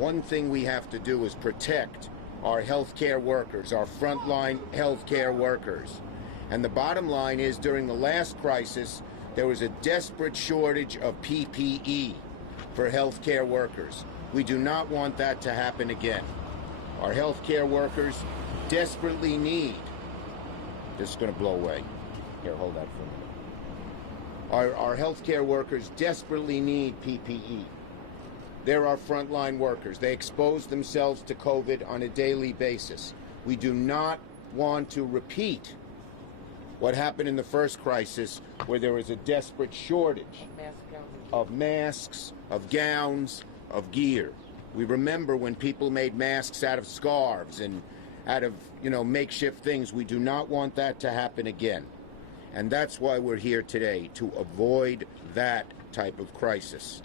one thing we have to do is protect our healthcare workers, our frontline healthcare workers. And the bottom line is, during the last crisis, there was a desperate shortage of PPE for healthcare workers. We do not want that to happen again. Our healthcare workers desperately need, this is going to blow away. Here, hold that for a minute. Our healthcare workers desperately need PPE. They're our frontline workers. They expose themselves to COVID on a daily basis. We do not want to repeat what happened in the first crisis, where there was a desperate shortage of masks, of gowns, of gear. We remember when people made masks out of scarves and out of, makeshift things. We do not want that to happen again. And that's why we're here today, to avoid that type of crisis.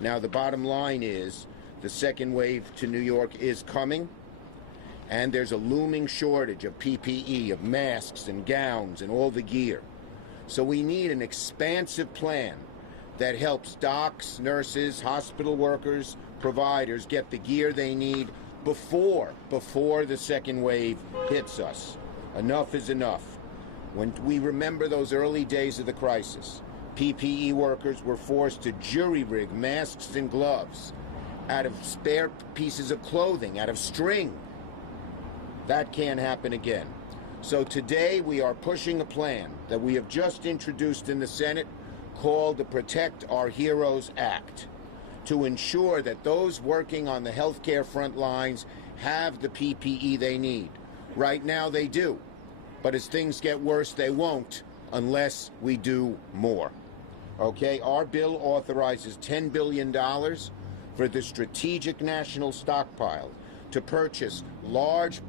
Now, the bottom line is the second wave to New York is coming, and there's a looming shortage of PPE, of masks and gowns and all the gear. So we need an expansive plan that helps docs, nurses, hospital workers, providers get the gear they need before the second wave hits us. Enough is enough. When we remember those early days of the crisis, PPE workers were forced to jury-rig masks and gloves out of spare pieces of clothing, out of string. That can't happen again. So today we are pushing a plan that we have just introduced in the Senate called the Protect Our Heroes Act, to ensure that those working on the healthcare front lines have the PPE they need. Right now they do, but as things get worse, they won't unless we do more. Okay, our bill authorizes $10 billion for the strategic national stockpile to purchase large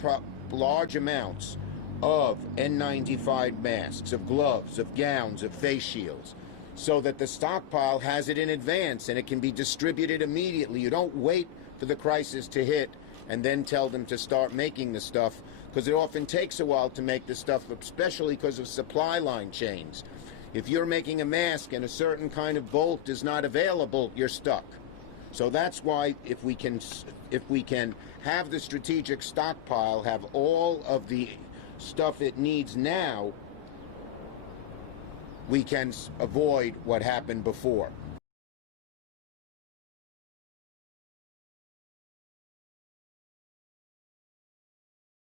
amounts of N95 masks, of gloves, of gowns, of face shields, so that the stockpile has it in advance and it can be distributed immediately. You don't wait for the crisis to hit and then tell them to start making the stuff, because it often takes a while to make the stuff, especially because of supply line chains. If you're making a mask and a certain kind of bolt is not available, you're stuck. So that's why if we can have the strategic stockpile, have all of the stuff it needs now, we can avoid what happened before.